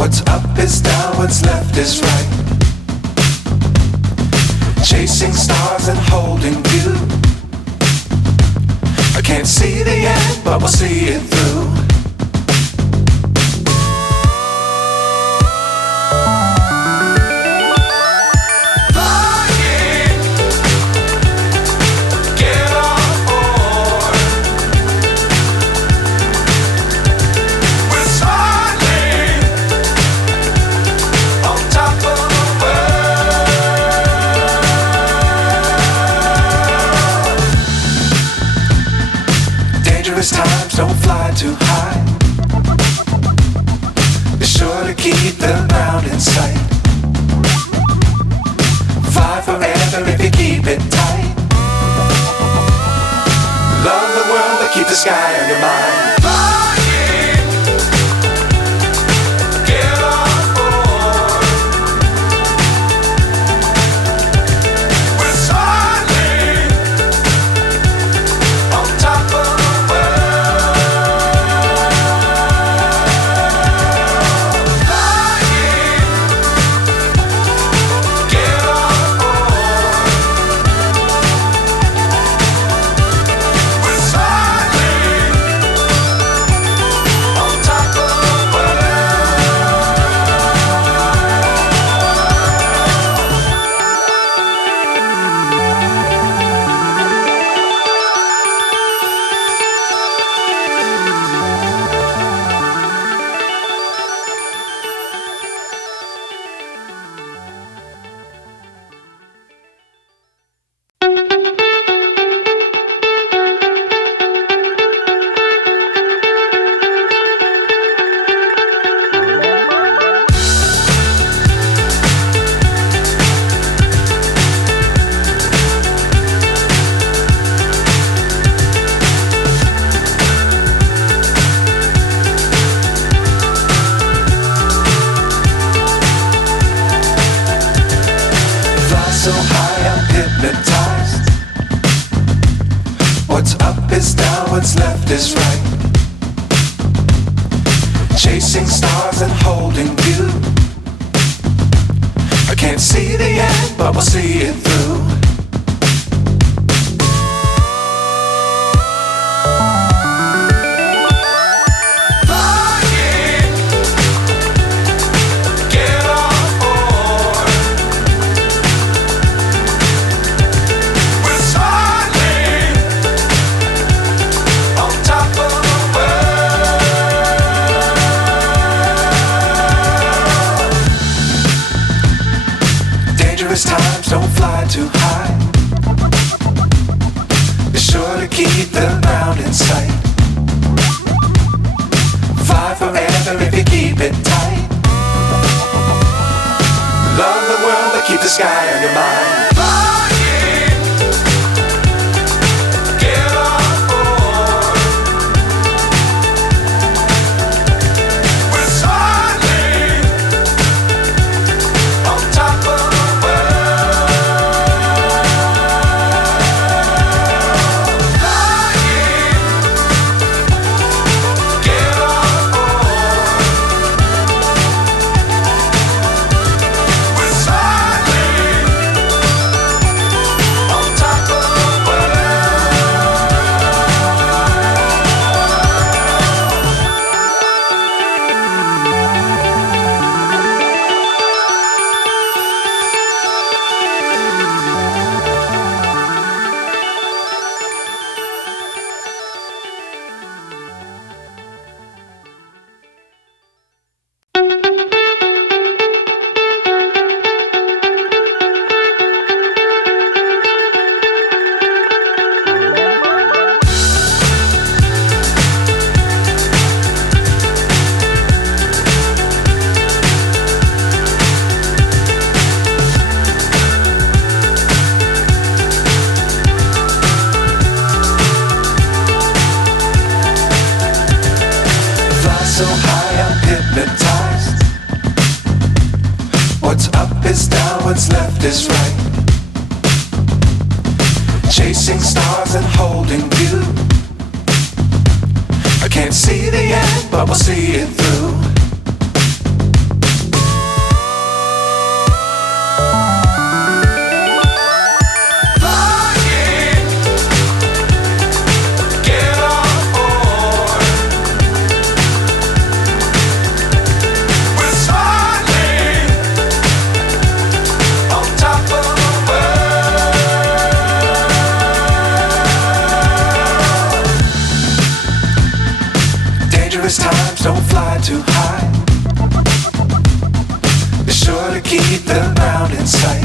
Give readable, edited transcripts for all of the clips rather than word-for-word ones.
What's up is down, what's left is right. Chasing stars and holding you. I can't see the end, but we'll see it through. Times don't fly too high. Be sure to keep the ground in sight. Fly forever if you keep it tight. Love the world but keep the sky on your mind. So high I'm hypnotized. What's up is down, what's left is right. Chasing stars and holding you. I can't see the end, but we'll see it through. Times don't fly too high. Be sure to keep the ground in sight. Fly forever if you keep it tight. Love the world but keep the sky on your mind. So high I'm hypnotized. What's up is down, what's left is right. Chasing stars and holding you. I can't see the end, but we'll see it through. don't fly too high. Be sure to keep the ground in sight.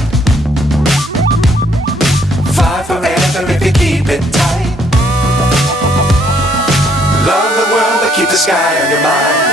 Fly forever if you keep it tight. Love the world, but keep the sky on your mind.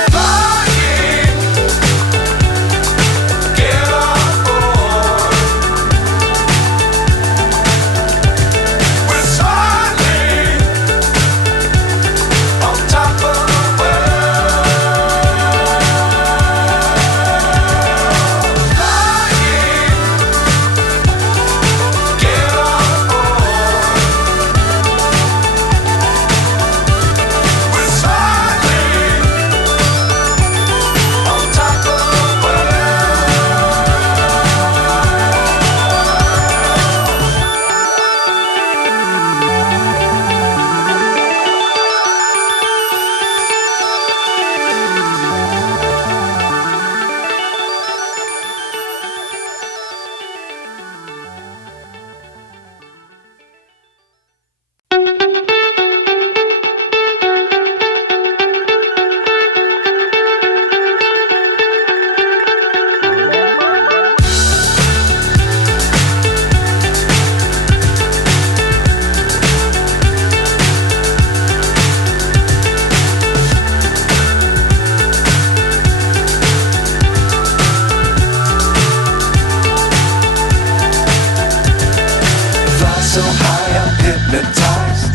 So high I'm hypnotized.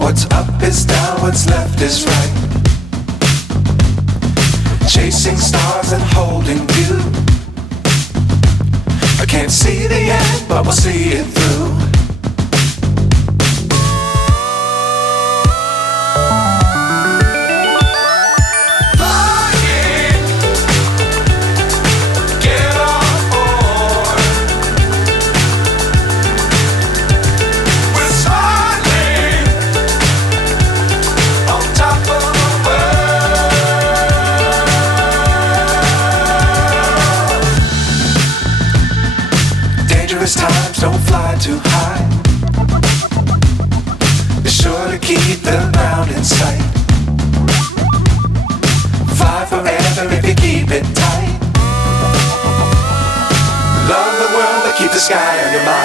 What's up is down, what's left is right. Chasing stars and holding you. I can't see the end, but we'll see it through. Times don't fly too high. Be sure to keep the ground in sight. Fly forever if you keep it tight. Love the world, but keep the sky on your mind.